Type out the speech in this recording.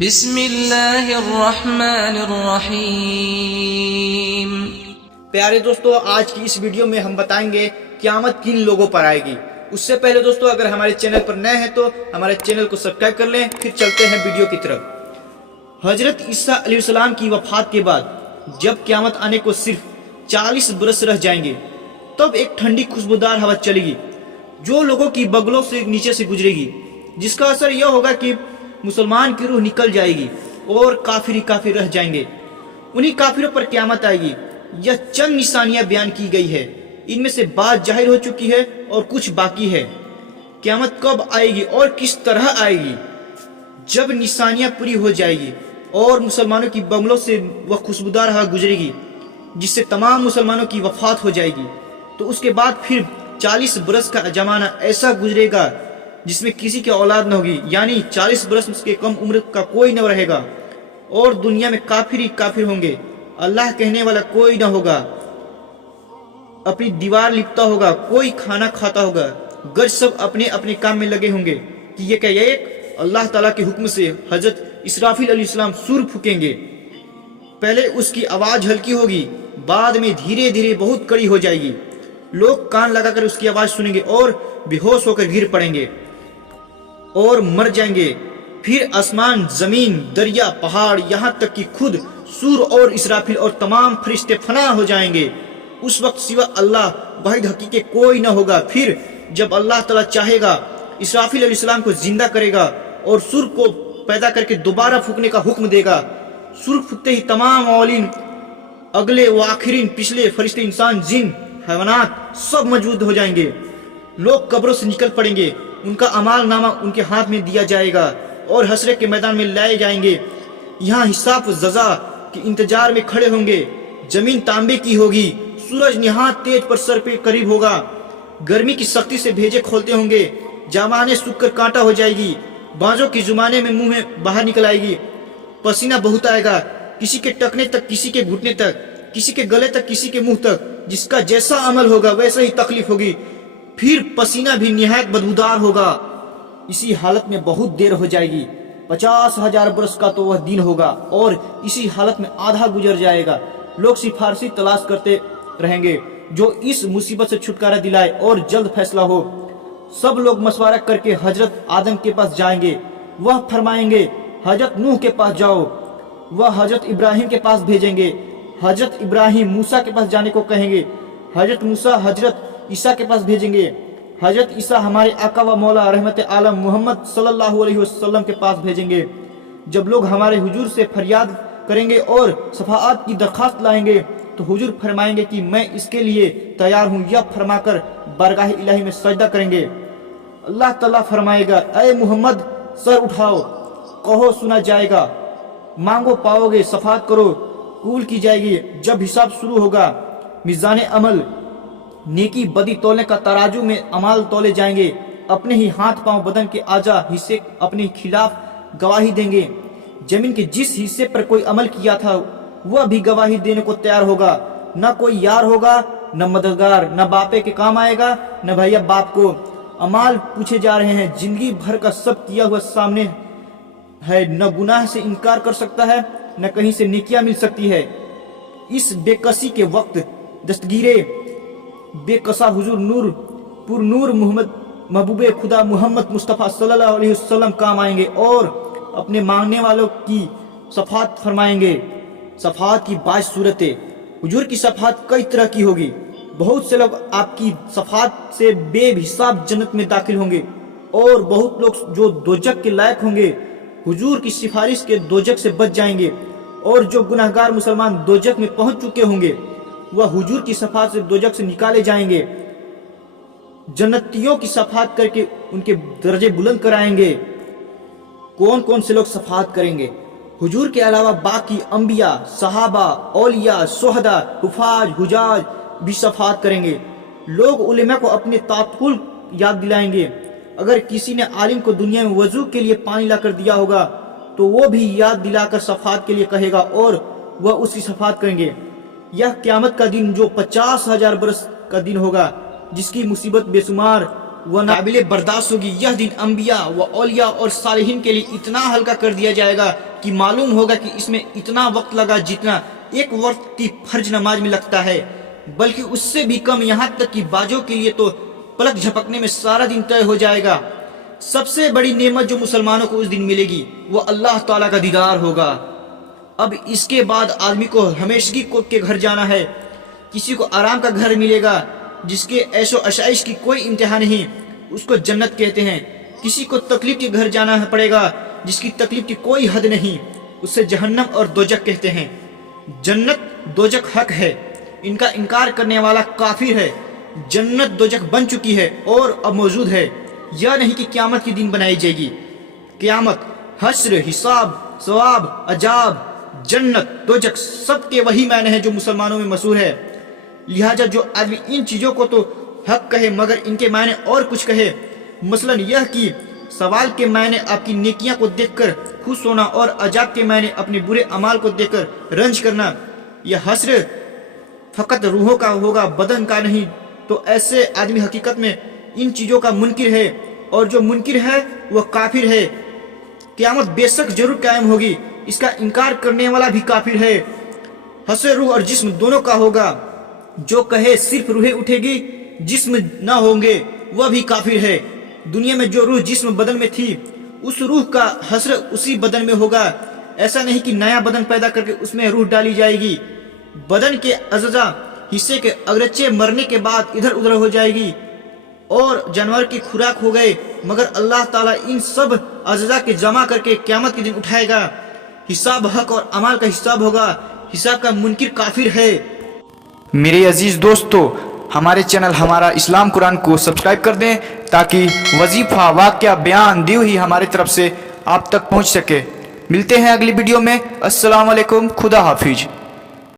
بسم اللہ الرحمن الرحیم۔ پیارے دوستو، آج کی اس ویڈیو میں ہم بتائیں گے قیامت کن لوگوں پر آئے گی۔ اس سے پہلے دوستو، اگر ہمارے چینل پر نئے ہیں تو ہمارے چینل کو سبسکرائب کر لیں۔ پھر چلتے ہیں ویڈیو کی طرف۔ حضرت عیسیٰ علیہ السلام کی وفات کے بعد جب قیامت آنے کو صرف 40 برس رہ جائیں گے، تب ایک ٹھنڈی خوشبودار ہوا چلے گی جو لوگوں کی بغلوں سے نیچے سے گزرے گی، جس کا اثر یہ ہوگا کہ مسلمان کی روح نکل جائے گی اور کافر ہی کافر رہ جائیں گے۔ انہی کافروں پر قیامت آئے گی۔ یہ چند نشانیاں بیان کی گئی ہے، ان میں سے بعض ظاہر ہو چکی ہے اور کچھ باقی ہے۔ قیامت کب آئے گی اور کس طرح آئے گی؟ جب نشانیاں پوری ہو جائے گی اور مسلمانوں کی بغلوں سے وہ خوشبودار ہوا گزرے گی جس سے تمام مسلمانوں کی وفات ہو جائے گی، تو اس کے بعد پھر 40 برس کا زمانہ ایسا گزرے گا جس میں کسی کی اولاد نہ ہوگی، یعنی 40 برس کے کم عمر کا کوئی نہ رہے گا، اور دنیا میں کافر ہی کافر ہوں گے۔ اللہ کہنے والا کوئی نہ ہوگا، اپنی دیوار لپتا ہوگا، کوئی کھانا کھاتا ہوگا، گر سب اپنے اپنے کام میں لگے ہوں گے کہ یہ کہ ایک اللہ تعالیٰ کے حکم سے حضرت اسرافیل علیہ السلام سور پھونکیں گے۔ پہلے اس کی آواز ہلکی ہوگی، بعد میں دھیرے دھیرے بہت کڑی ہو جائے گی۔ لوگ کان لگا کر اس کی آواز سنیں گے اور بے ہوش ہو کر گر پڑیں گے اور مر جائیں گے۔ پھر آسمان، زمین، دریا، پہاڑ، یہاں تک کہ خود سور اور اسرافیل اور تمام فرشتے فنا ہو جائیں گے۔ اس وقت سوا اللہ واحد حقیقی کوئی نہ ہوگا۔ پھر جب اللہ تعالیٰ چاہے گا اسرافیل علیہ السلام کو زندہ کرے گا اور سور کو پیدا کر کے دوبارہ پھونکنے کا حکم دے گا۔ سور پھونکتے ہی تمام اولین، اگلے و آخرین، پچھلے، فرشتے، انسان، جن، حیوانات سب موجود ہو جائیں گے۔ لوگ قبروں سے نکل پڑیں گے، ان کا اعمال نامہ ان کے ہاتھ میں دیا جائے گا اور حشر کے میدان میں لائے جائیں گے۔ یہاں حساب و جزا کے انتظار میں کھڑے ہوں گے۔ زمین تانبے کی ہوگی، سورج نہایت تیز پر سر پہ قریب ہوگا، گرمی کی سختی سے بھیجے کھولتے ہوں گے، جامانیں سوکھ کر کانٹا ہو جائے گی، بانجوں کی زبانیں میں منہ میں باہر نکل آئے گی، پسینہ بہت آئے گا، کسی کے ٹکنے تک، کسی کے گھٹنے تک، کسی کے گلے تک، کسی کے منہ تک۔ جس کا جیسا عمل ہوگا ویسا ہی تکلیف ہوگی۔ پھر پسینہ بھی نہایت بدبودار ہوگا۔ اسی حالت میں بہت دیر ہو جائے گی، 50,000 برس کا تو وہ دن ہوگا، اور اسی حالت میں آدھا گزر جائے گا۔ لوگ سفارشی تلاش کرتے رہیں گے جو اس مصیبت سے چھٹکارا دلائے اور جلد فیصلہ ہو۔ سب لوگ مشورہ کر کے حضرت آدم کے پاس جائیں گے۔ وہ فرمائیں گے حضرت نوح کے پاس جاؤ۔ وہ حضرت ابراہیم کے پاس بھیجیں گے۔ حضرت ابراہیم موسیٰ کے پاس جانے کو کہیں گے۔ حضرت موسیٰ حضرت عیسیٰ کے پاس بھیجیں گے۔ حضرت عیسیٰ ہمارے آقا و مولا رحمت عالم محمد صلی اللہ علیہ وسلم کے پاس بھیجیں گے۔ جب لوگ ہمارے حضور سے فریاد کریں گے اور شفاعت کی درخواست لائیں گے تو حضور فرمائیں گے کہ میں اس کے لیے تیار ہوں، یہ فرما کر بارگاہ الہی میں سجدہ کریں گے۔ اللہ تعالیٰ فرمائے گا اے محمد سر اٹھاؤ، کہو سنا جائے گا، مانگو پاؤ گے، شفاعت کرو قبول کی جائے گی۔ جب حساب شروع ہوگا، میزان عمل، نیکی بدی تولنے کا ترازو میں اعمال تولے جائیں گے۔ اپنے ہی ہاتھ پاؤں بدن کے اعضاء حصے اپنے خلاف گواہی دیں گے۔ زمین کے جس حصے پر کوئی عمل کیا تھا وہ بھی گواہی دینے کو تیار ہوگا۔ نہ کوئی یار ہوگا، نہ مددگار، نہ باپے کے کام آئے گا، نہ بھیا باپ کو۔ اعمال پوچھے جا رہے ہیں، زندگی بھر کا سب کیا ہوا سامنے ہے، نہ گناہ سے انکار کر سکتا ہے، نہ کہیں سے نیکیاں مل سکتی ہے۔ اس بے کسی کے وقت دستگیرے بے کسا حضور نور پر نور محمد محبوب خدا محمد مصطفیٰ صلی اللہ علیہ وسلم کام آئیں گے اور اپنے مانگنے والوں کی شفاعت فرمائیں گے۔ شفاعت کی 22 صورتیں۔ حضور کی شفاعت کئی طرح کی ہوگی۔ بہت سے لوگ آپ کی شفاعت سے بے حساب جنت میں داخل ہوں گے، اور بہت لوگ جو دوزخ کے لائق ہوں گے حضور کی سفارش کے دوزخ سے بچ جائیں گے، اور جو گناہگار مسلمان دوزخ میں پہنچ چکے ہوں گے وہ حضور کی شفاعت سے دوزخ سے نکالے جائیں گے۔ جنتیوں کی شفاعت کر کے ان کے درجے بلند کرائیں گے۔ کون کون سے لوگ شفاعت کریں گے؟ حضور کے علاوہ باقی انبیاء، صحابہ، اولیاء، شہداء، حفاظ، حجاج بھی شفاعت کریں گے۔ لوگ علماء کو اپنے تعقل یاد دلائیں گے۔ اگر کسی نے عالم کو دنیا میں وضو کے لیے پانی لا کر دیا ہوگا تو وہ بھی یاد دلا کر شفاعت کے لیے کہے گا اور وہ اس کی شفاعت کریں گے۔ یہ قیامت کا دن جو 50,000 برس کا دن ہوگا، جس کی مصیبت بے شمار وہ ناقابل برداشت ہوگی۔ یہ دن انبیاء و اولیاء اور صالحین کے لیے اتنا ہلکا کر دیا جائے گا کہ معلوم ہوگا کہ اس میں اتنا وقت لگا جتنا ایک وقت کی فرض نماز میں لگتا ہے، بلکہ اس سے بھی کم، یہاں تک کہ باجوں کے لیے تو پلک جھپکنے میں سارا دن طے ہو جائے گا۔ سب سے بڑی نعمت جو مسلمانوں کو اس دن ملے گی وہ اللہ تعالیٰ کا دیدار ہوگا۔ اب اس کے بعد آدمی کو ہمیشگی کے گھر جانا ہے۔ کسی کو آرام کا گھر ملے گا جس کے عیش و عشائش کی کوئی انتہا نہیں، اس کو جنت کہتے ہیں۔ کسی کو تکلیف کے گھر جانا پڑے گا جس کی تکلیف کی کوئی حد نہیں، اسے جہنم اور دوزخ کہتے ہیں۔ جنت دوزخ حق ہے، ان کا انکار کرنے والا کافر ہے۔ جنت دوزخ بن چکی ہے اور اب موجود ہے، یہ نہیں کہ قیامت کے دن بنائی جائے گی۔ قیامت، حشر، حساب، ثواب، عذاب، جنت، دوزخ، سب کے وہی معنی ہیں جو مسلمانوں میں مشہور ہے۔ لہٰذا جو آدمی ان چیزوں کو تو حق کہے مگر ان کے معنی اور کچھ کہے، مثلا یہ کہ سوال کے معنی آپ کی نیکیاں کو دیکھ کر خوش ہونا اور عذاب کے معنی اپنے برے اعمال کو دیکھ کر رنج کرنا، یہ حشر فقط روحوں کا ہوگا، بدن کا نہیں، تو ایسے آدمی حقیقت میں ان چیزوں کا منکر ہے، اور جو منکر ہے وہ کافر ہے۔ قیامت بے شک ضرور قائم ہوگی، اس کا انکار کرنے والا بھی کافر ہے۔ حشر روح اور جسم دونوں کا ہوگا، جو کہے صرف روح اٹھے گی جسم نہ ہوں گے وہ بھی کافر ہے۔ دنیا میں جو روح جسم بدن میں تھی اس روح کا حشر اسی بدن میں ہوگا، ایسا نہیں کہ نیا بدن پیدا کر کے اس میں روح ڈالی جائے گی۔ بدن کے اجزاء حصے کے اگرچہ مرنے کے بعد ادھر ادھر ہو جائے گی اور جانور کی خوراک ہو گئے، مگر اللہ تعالیٰ ان سب اجزاء کے جمع کر کے قیامت کے دن اٹھائے گا۔ حساب حق اور عمل کا حساب ہوگا، حساب کا منکر کافر ہے۔ میرے عزیز دوستو، ہمارے چینل ہمارا اسلام قرآن کو سبسکرائب کر دیں تاکہ وظیفہ، واقعہ، بیان دی ہوئی ہمارے طرف سے آپ تک پہنچ سکے۔ ملتے ہیں اگلی ویڈیو میں۔ السلام علیکم، خدا حافظ۔